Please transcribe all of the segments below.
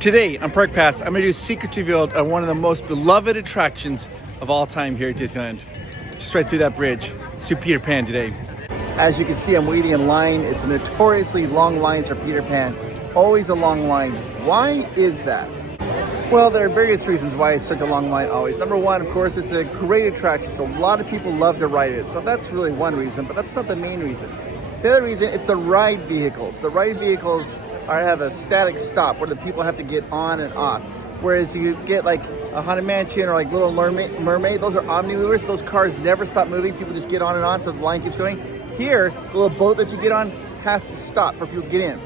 Today on Park Pass, I'm going to do Secrets Revealed on one of the most beloved attractions of all time here at Disneyland. Just right through that bridge. Let's do Peter Pan today. As you can see, I'm waiting in line. It's a notoriously long lines for Peter Pan. Always a long line. Why is that? Well, there are various reasons why it's such a long line always. Number one, of course, it's a great attraction, so a lot of people love to ride it. So that's really one reason, but that's not the main reason. The other reason, it's the ride vehicles. The ride vehicles have a static stop where the people have to get on and off. Whereas you get like a Haunted Mansion or like Little Mermaid, those are omni-movers. Those cars never stop moving. People just get on and on, so the line keeps going. Here, the little boat that you get on has to stop for people to get in.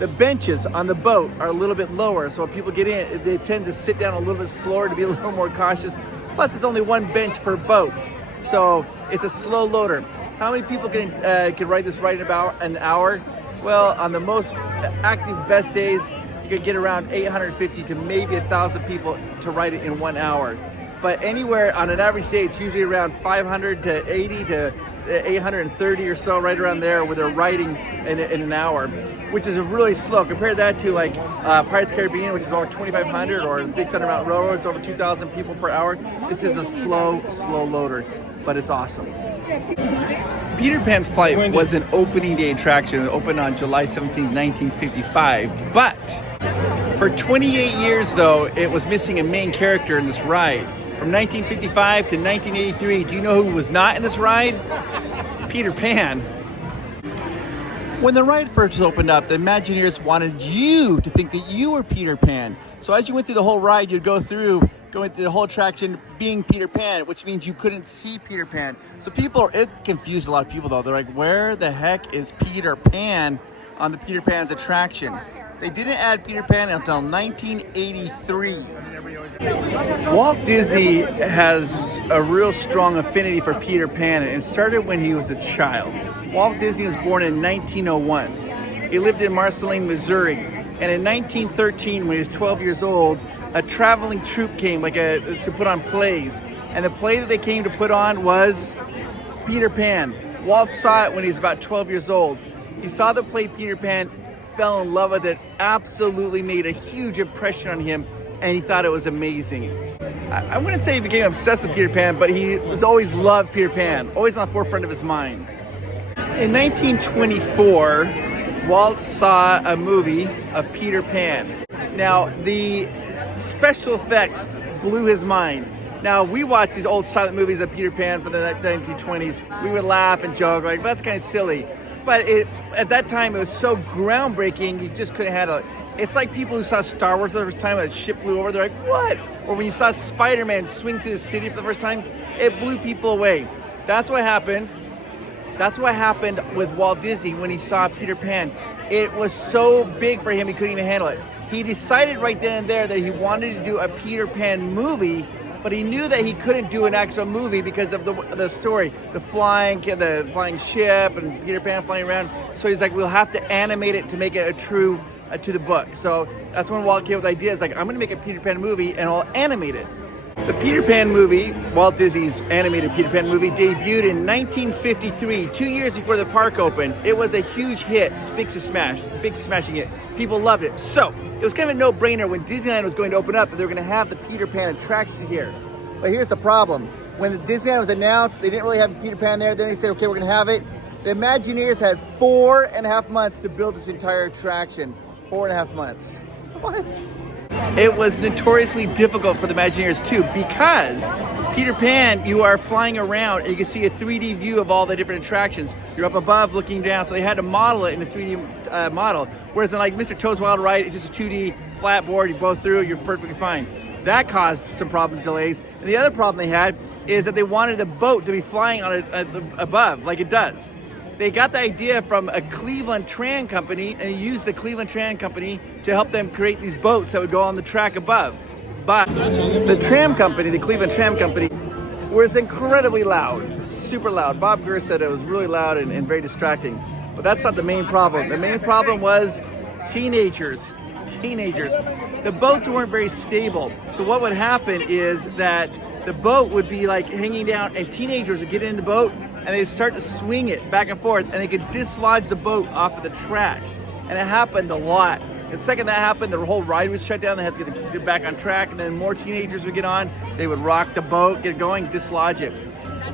The benches on the boat are a little bit lower, so when people get in, they tend to sit down a little bit slower to be a little more cautious. Plus, it's only one bench per boat, so it's a slow loader. How many people can ride this ride in about an hour? Well, on the most active, best days, you could get around 850 to maybe 1,000 people to ride it in 1 hour. But anywhere on an average day, it's usually around 500 to 80 to 830 or so, right around there, where they're riding in an hour, which is really slow. Compare that to like Pirates Caribbean, which is over 2,500, or Big Thunder Mountain Railroad, it's over 2,000 people per hour. This is a slow loader, but it's awesome. Peter Pan's flight was an opening day attraction. It opened on July 17, 1955. But for 28 years, though, it was missing a main character in this ride. From 1955 to 1983, do you know who was not in this ride? Peter Pan. When the ride first opened up, the Imagineers wanted you to think that you were Peter Pan. So as you went through the whole ride, you'd going through the whole attraction being Peter Pan, which means you couldn't see Peter Pan. So it confused a lot of people though. They're like, where the heck is Peter Pan on the Peter Pan's attraction? They didn't add Peter Pan until 1983. Walt Disney has a real strong affinity for Peter Pan, and it started when he was a child. Walt Disney was born in 1901. He lived in Marceline, Missouri. And in 1913, when he was 12 years old, a traveling troupe came to put on plays. And the play that they came to put on was Peter Pan. Walt saw it when he was about 12 years old. He saw the play Peter Pan, fell in love with it, absolutely made a huge impression on him, and he thought it was amazing. I wouldn't say he became obsessed with Peter Pan, but he was always loved Peter Pan, always on the forefront of his mind. In 1924, Walt saw a movie of Peter Pan. Now, the special effects blew his mind. Now, we watch these old silent movies of Peter Pan from the 1920s. We would laugh and joke, like, that's kind of silly. But at that time, it was so groundbreaking, you just couldn't handle it. It's like people who saw Star Wars for the first time when a ship flew over, they're like, what? Or when you saw Spider-Man swing through the city for the first time, it blew people away. That's what happened. That's what happened with Walt Disney when he saw Peter Pan. It was so big for him, he couldn't even handle it. He decided right then and there that he wanted to do a Peter Pan movie, but he knew that he couldn't do an actual movie because of the story, the flying ship and Peter Pan flying around. So he's like, we'll have to animate it to make it a true to the book. So that's when Walt came up with the idea. It's like, I'm going to make a Peter Pan movie and I'll animate it. The Peter Pan movie, Walt Disney's animated Peter Pan movie, debuted in 1953, 2 years before the park opened. It was a huge hit, big smashing hit. People loved it. So it was kind of a no-brainer when Disneyland was going to open up that they were going to have the Peter Pan attraction here. But here's the problem. When Disneyland was announced, they didn't really have Peter Pan there. Then they said, okay, we're going to have it. The Imagineers had 4.5 months to build this entire attraction. 4.5 months. What? It was notoriously difficult for the Imagineers too, because Peter Pan, you are flying around and you can see a 3D view of all the different attractions. You're up above looking down, so they had to model it in a 3D model. Whereas in like Mr. Toad's Wild Ride, it's just a 2D flat board, you go through, you're perfectly fine. That caused some problem delays. And the other problem they had is that they wanted the boat to be flying on above, like it does. They got the idea from a Cleveland tram company, and they used the Cleveland tram company to help them create these boats that would go on the track above. But the tram company, the Cleveland tram company, was incredibly loud, super loud. Bob Gurr said it was really loud and very distracting. But that's not the main problem. The main problem was teenagers. The boats weren't very stable. So what would happen is that the boat would be like hanging down and teenagers would get in the boat and they'd start to swing it back and forth and they could dislodge the boat off of the track. And it happened a lot. The second that happened, the whole ride would shut down. They had to get it back on track, and then more teenagers would get on. They would rock the boat, get going, dislodge it.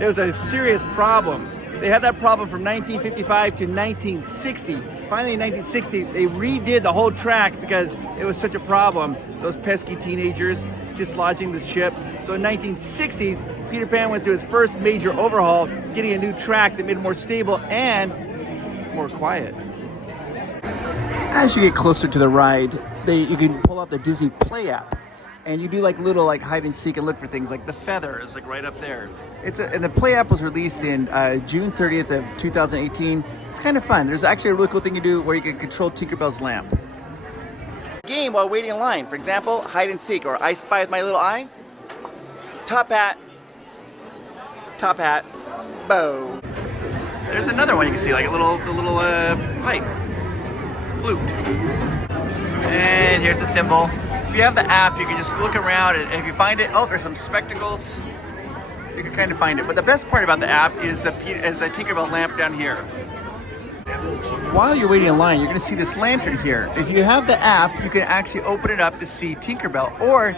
It was a serious problem. They had that problem from 1955 to 1960. Finally, in 1960, they redid the whole track because it was such a problem. Those pesky teenagers dislodging the ship. So in 1960s, Peter Pan went through his first major overhaul, getting a new track that made it more stable and more quiet. As you get closer to the ride, you can pull out the Disney Play app, and you do like little like hide and seek and look for things like the feather is like right up there. And the Play app was released in June 30th of 2018. It's kind of fun. There's actually a really cool thing you do where you can control Tinkerbell's lamp. Game while waiting in line. For example, hide and seek, or I spy with my little eye. Top hat. Top hat. Bow. There's another one you can see, like a little pipe. Flute. And here's the thimble. If you have the app, you can just look around, and if you find it, oh, there's some spectacles. You can kind of find it. But the best part about the app is the Tinkerbell lamp down here. While you're waiting in line, you're going to see this lantern here. If you have the app, you can actually open it up to see Tinkerbell. Or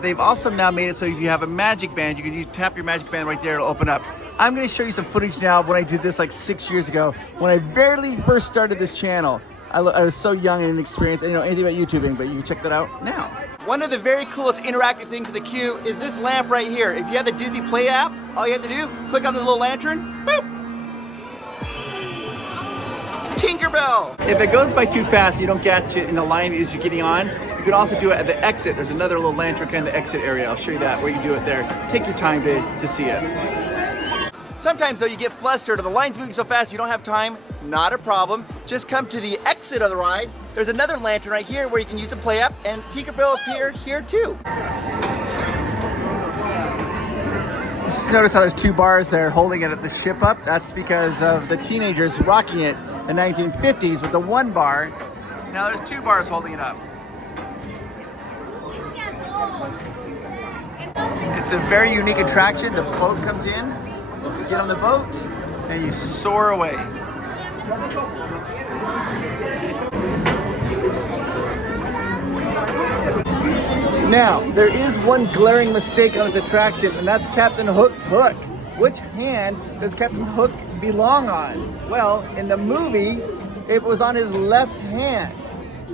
they've also now made it so if you have a magic band, you can tap your magic band right there, it'll open up. I'm going to show you some footage now of when I did this like 6 years ago, when I very first started this channel. I was so young and inexperienced. I didn't know anything about YouTubing, but you can check that out now. One of the very coolest interactive things in the queue is this lamp right here. If you have the Disney Play app, all you have to do, click on the little lantern, boop. Tinkerbell! If it goes by too fast, you don't catch it in the line as you're getting on, you can also do it at the exit. There's another little lantern kind of exit area. I'll show you that, where you do it there. Take your time to see it. Sometimes though you get flustered or the line's moving so fast you don't have time. Not a problem. Just come to the exit of the ride. There's another lantern right here where you can use the Play app, and Tinkerbell appear here too. Just notice how there's two bars there holding it at the ship up. That's because of the teenagers rocking it in the 1950s with the one bar. Now there's two bars holding it up. It's a very unique attraction. The boat comes in. You get on the boat and you soar away. Now, there is one glaring mistake on this attraction, and that's Captain Hook's hook. Which hand does Captain Hook belong on? Well, in the movie, it was on his left hand.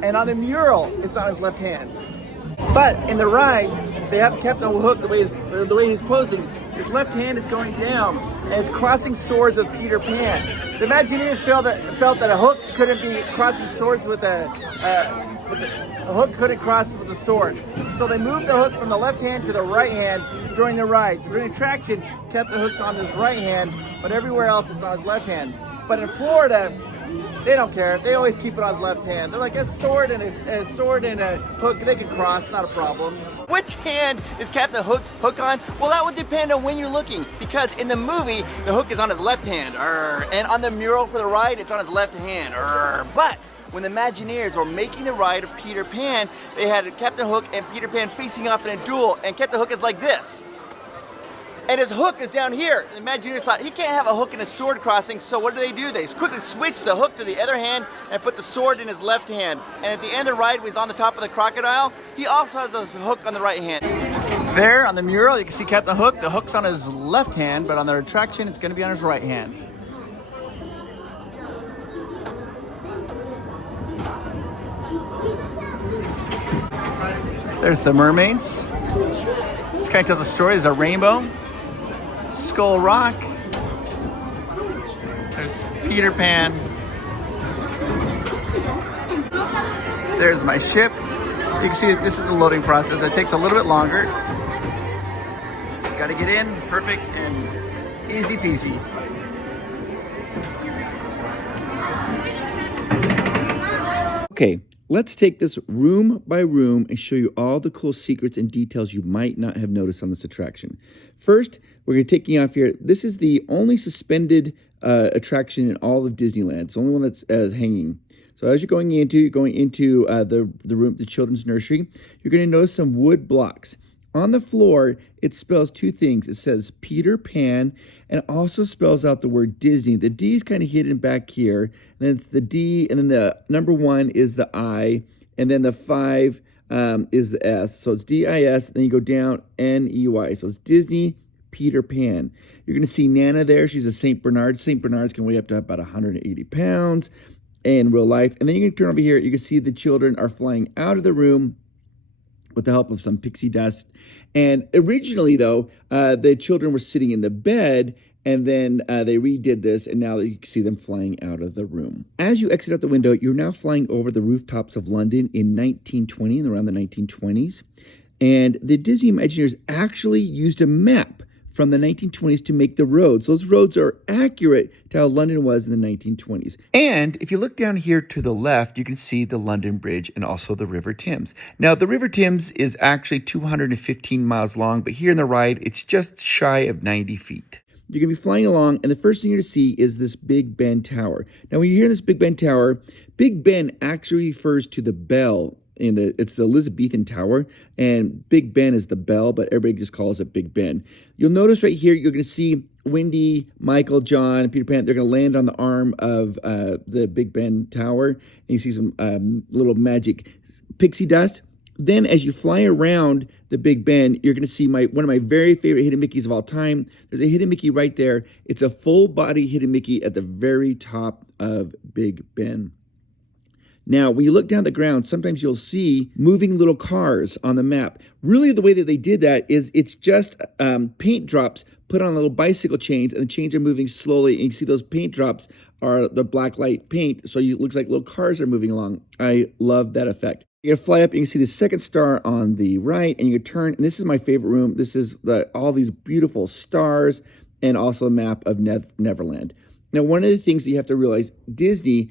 And on the mural, it's on his left hand. But in the ride, they have Captain Hook, the way he's posing, his left hand is going down, and it's crossing swords with Peter Pan. The Imagineers felt that a hook couldn't be crossing swords with a hook couldn't cross with a sword. So they moved the hook from the left hand to the right hand during the ride. So during the attraction, Captain Hook's on his right hand, but everywhere else it's on his left hand. But in Florida, they don't care. They always keep it on his left hand. They're like a sword and a hook. They can cross, not a problem. Which hand is Captain Hook's hook on? Well, that would depend on when you're looking, because in the movie, the hook is on his left hand, and on the mural for the ride, it's on his left hand. But when the Imagineers were making the ride of Peter Pan, they had Captain Hook and Peter Pan facing off in a duel, and Captain Hook is like this. And his hook is down here. The Imagineers thought he can't have a hook and a sword crossing, so what do? They quickly switched the hook to the other hand and put the sword in his left hand. And at the end of the ride, when he's on the top of the crocodile, he also has a hook on the right hand. There on the mural, you can see Captain Hook. The hook's on his left hand, but on the attraction, it's going to be on his right hand. There's the mermaids. This kind of tells a story. There's a rainbow. Skull Rock. There's Peter Pan. There's my ship. You can see that this is the loading process. It takes a little bit longer. Got to get in, perfect, and easy peasy. Okay, let's take this room by room and show you all the cool secrets and details you might not have noticed on this attraction. First, we're going to take you off here. This is the only suspended attraction in all of Disneyland. It's the only one that's hanging. So as you're going into the room, the children's nursery, you're going to notice some wood blocks. On the floor, it spells two things. It says Peter Pan, and it also spells out the word Disney. The D is kind of hidden back here. And then it's the D, and then the number 1 is the I, and then the 5 is the S. So it's D-I-S, then you go down N-E-Y. So it's Disney Peter Pan. You're going to see Nana there. She's a St. Bernard. St. Bernards can weigh up to about 180 pounds in real life. And then you can turn over here. You can see the children are flying out of the room with the help of some pixie dust. And originally, though, the children were sitting in the bed, and then they redid this, and now you can see them flying out of the room. As you exit out the window, you're now flying over the rooftops of London in 1920 and around the 1920s. And the Disney Imagineers actually used a map from the 1920s to make the roads. Those roads are accurate to how London was in the 1920s. And if you look down here to the left, you can see the London Bridge and also the River Thames. Now, the River Thames is actually 215 miles long, but here in the ride, it's just shy of 90 feet. You're going to be flying along, and the first thing you're going to see is this Big Ben Tower. Now, when you hear this Big Ben Tower, Big Ben actually refers to the bell. It's the Elizabethan Tower, and Big Ben is the bell, but everybody just calls it Big Ben. You'll notice right here, you're going to see Wendy, Michael, John, and Peter Pan. They're going to land on the arm of the Big Ben Tower, and you see some little magic pixie dust. Then as you fly around the Big Ben, you're going to see one of my very favorite hidden Mickeys of all time. There's a hidden Mickey right there. It's a full-body hidden Mickey at the very top of Big Ben. Now, when you look down the ground, sometimes you'll see moving little cars on the map. Really, the way that they did that is it's just paint drops put on little bicycle chains, and the chains are moving slowly. And you can see those paint drops are the black light paint, so it looks like little cars are moving along. I love that effect. You're going to fly up, and you can see the second star on the right, and you can turn, and this is my favorite room. This is all these beautiful stars and also a map of Neverland. Now, one of the things that you have to realize, Disney,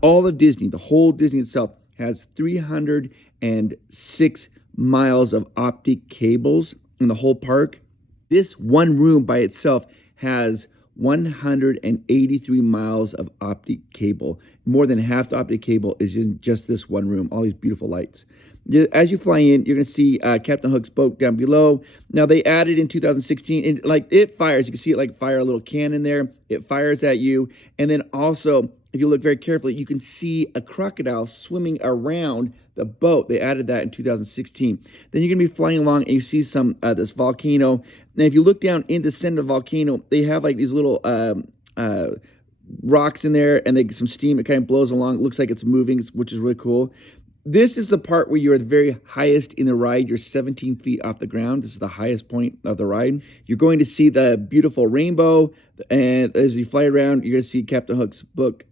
all of Disney, the whole Disney itself, has 306 miles of optic cables in the whole park. This one room by itself has 183 miles of optic cable. More than half the optic cable is in just this one room, all these beautiful lights. As you fly in, you're going to see Captain Hook's boat down below. Now, they added in 2016, and it fires. You can see it fire a little cannon there. It fires at you. And then also, if you look very carefully, you can see a crocodile swimming around the boat. They added that in 2016. Then you're going to be flying along, and you see this volcano. And if you look down in the center of the volcano, they have these little rocks in there, and some steam. It kind of blows along. It looks like it's moving, which is really cool. This is the part where you're the very highest in the ride. You're 17 feet off the ground. This is the highest point of the ride. You're going to see the beautiful rainbow, and as you fly around, you're going to see Captain Hook's boat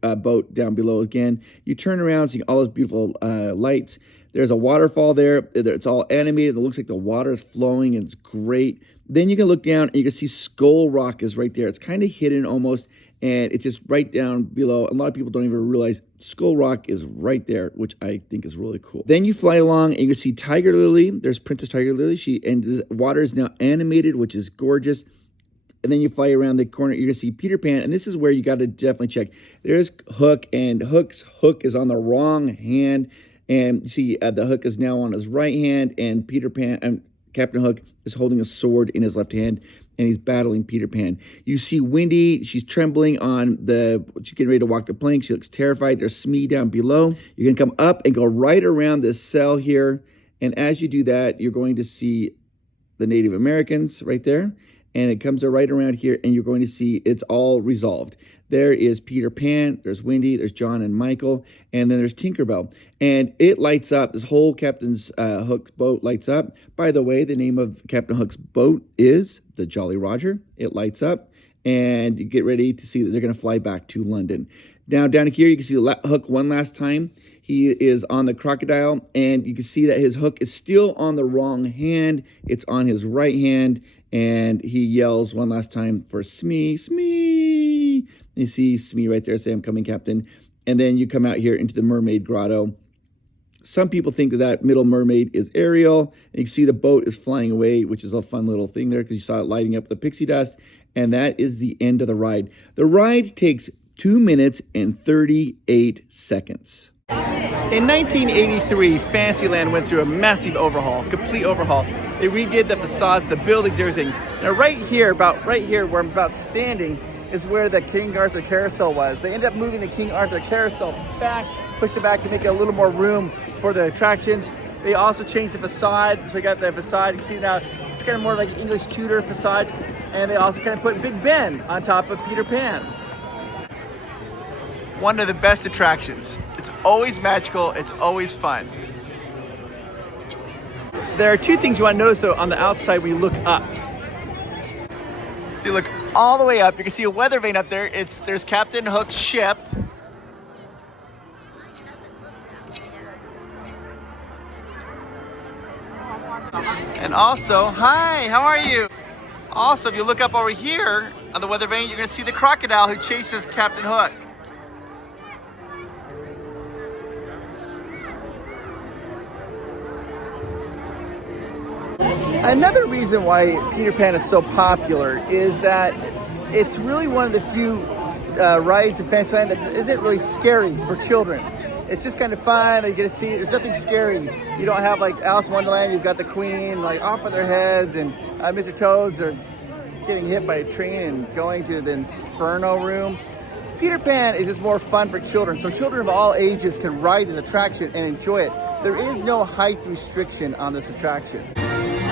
down below again. You turn around, see all those beautiful lights. There's a waterfall there. It's all animated. It looks like the water is flowing, and it's great. Then you can look down, and you can see Skull Rock is right there. It's kind of hidden almost, and it's just right down below. A lot of people don't even realize Skull Rock is right there, which I think is really cool. Then you fly along, and you can see Tiger Lily. There's Princess Tiger Lily. And the water is now animated, which is gorgeous. And then you fly around the corner, you're going to see Peter Pan, and this is where you got to definitely check. There's Hook, and Hook's hook is on the wrong hand, and you see the Hook is now on his right hand, and Peter Pan and Captain Hook is holding a sword in his left hand, and he's battling Peter Pan. You see Wendy, she's trembling she's getting ready to walk the plank. She looks terrified. There's Smee down below. You're going to come up and go right around this cell here, and as you do that, you're going to see the Native Americans right there, and it comes right around here, and you're going to see it's all resolved. There is Peter Pan, there's Wendy, there's John and Michael, and then there's Tinkerbell. And it lights up, this whole Captain's Hook's boat lights up. By the way, the name of Captain Hook's boat is the Jolly Roger. It lights up, and you get ready to see that they're going to fly back to London. Now, down here, you can see Hook one last time. He is on the crocodile, and you can see that his hook is still on the wrong hand. It's on his right hand, and he yells one last time for Smee, Smee. And you see Smee right there say, "I'm coming, Captain." And then you come out here into the mermaid grotto. Some people think that middle mermaid is Ariel. And you can see the boat is flying away, which is a fun little thing there because you saw it lighting up the pixie dust. And that is the end of the ride. The ride takes 2 minutes and 38 seconds. In 1983, Fantasyland went through a massive overhaul, complete overhaul. They redid the facades, the buildings, everything. Now right here where I'm about standing, is where the King Arthur Carousel was. They ended up moving the King Arthur Carousel back pushed it back to make it a little more room for the attractions. They also changed the facade, so you got the facade. You can see now it's kind of more like an English Tudor facade, and they also kind of put Big Ben on top of Peter Pan. One of the best attractions. It's always magical. It's always fun. There are two things you want to notice though on the outside when you look up. If you look all the way up, you can see a weather vane up there. There's Captain Hook's ship. And also, hi, how are you? Also, if you look up over here on the weather vane, you're gonna see the crocodile who chases Captain Hook. Another reason why Peter Pan is so popular is that it's really one of the few rides in Fantasyland that isn't really scary for children. It's just kind of fun. You get to see, there's nothing scary. You don't have like Alice in Wonderland, you've got the Queen like off of their heads, and Mr. Toads are getting hit by a train and going to the Inferno room. Peter Pan is just more fun for children, so children of all ages can ride this attraction and enjoy it. There is no height restriction on this attraction.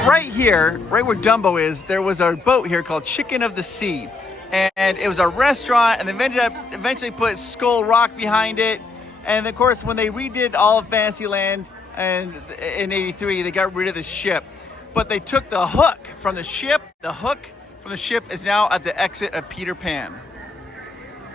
Right here, right where Dumbo is, there was a boat here called Chicken of the Sea. And it was a restaurant, and they ended up eventually put Skull Rock behind it. And of course, when they redid all of Fantasyland and in '83, they got rid of the ship. But they took the hook from the ship. The hook from the ship is now at the exit of Peter Pan.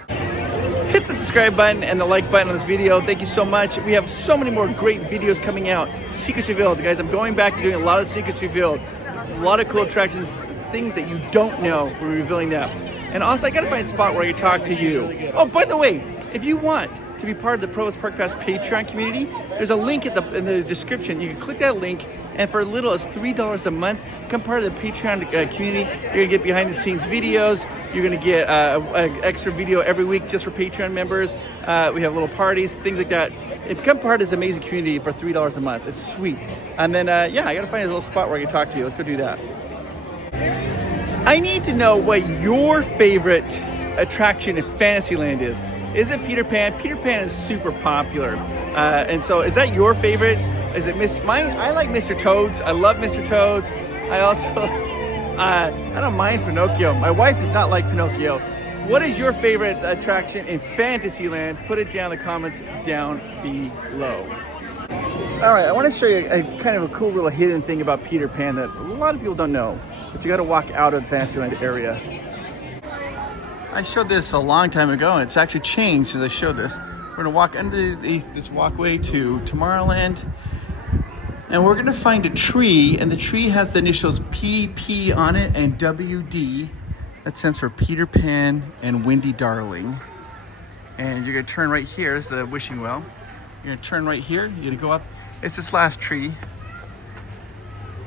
Hit the subscribe button and the like button on this video. Thank you so much. We have so many more great videos coming out. Secrets Revealed, guys. I'm going back and doing a lot of Secrets Revealed. A lot of cool attractions, things that you don't know, we're revealing them. And also, I gotta find a spot where I can talk to you. Oh, by the way, if you want to be part of the Provost Park Pass Patreon community, there's a link in the description. You can click that link, and for as little as $3 a month, become part of the Patreon community. You're gonna get behind the scenes videos. You're gonna get an extra video every week just for Patreon members. We have little parties, things like that. Become part of this amazing community for $3 a month. It's sweet. And then, yeah, I gotta find a little spot where I can talk to you. Let's go do that. I need to know what your favorite attraction in Fantasyland is. Is it Peter Pan? Peter Pan is super popular. And so is that your favorite? Is it mine? I like Mr. Toads. I love Mr. Toads. I also, I don't mind Pinocchio. My wife does not like Pinocchio. What is your favorite attraction in Fantasyland? Put it down in the comments down below. All right, I want to show you a kind of a cool little hidden thing about Peter Pan that a lot of people don't know, but you got to walk out of the Fantasyland area. I showed this a long time ago, and it's actually changed since I showed this. We're gonna walk underneath this walkway to Tomorrowland, and we're gonna find a tree, and the tree has the initials PP on it and WD. That stands for Peter Pan and Wendy Darling. And you're gonna turn right here, is the wishing well. You're gonna turn right here, you're gonna go up. It's this last tree.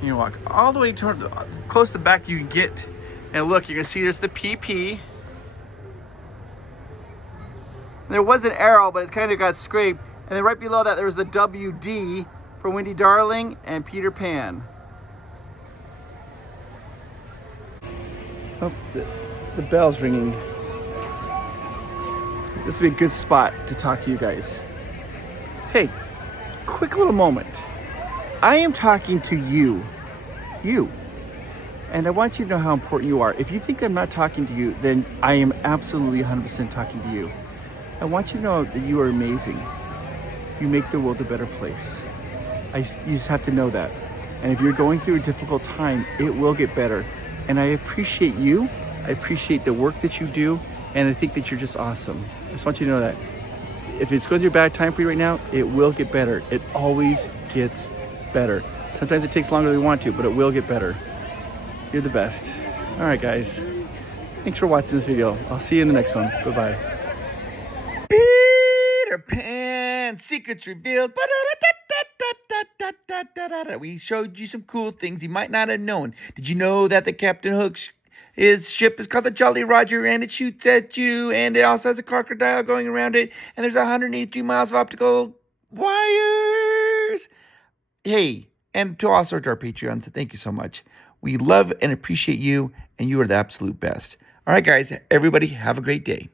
You're gonna walk all the way to close to the back you can get. And look, you're gonna see there's the PP. There was an arrow, but it kind of got scraped. And then right below that, there was the WD for Wendy Darling and Peter Pan. Oh, the bell's ringing. This would be a good spot to talk to you guys. Hey, quick little moment. I am talking to you. And I want you to know how important you are. If you think I'm not talking to you, then I am absolutely 100% talking to you. I want you to know that you are amazing. You make the world a better place. You just have to know that. And if you're going through a difficult time, it will get better. And I appreciate you. I appreciate the work that you do. And I think that you're just awesome. I just want you to know that. If it's going through a bad time for you right now, it will get better. It always gets better. Sometimes it takes longer than we want to, but it will get better. You're the best. All right, guys. Thanks for watching this video. I'll see you in the next one. Bye-bye. Peter Pan, Secrets Revealed. We showed you some cool things you might not have known. Did you know that the Captain Hook's his ship is called the Jolly Roger, and it shoots at you, and it also has a crocodile going around it, and there's 183 miles of optical wires. Hey, and to also to our Patreons, thank you so much. We love and appreciate you, and you are the absolute best. All right, guys, everybody, have a great day.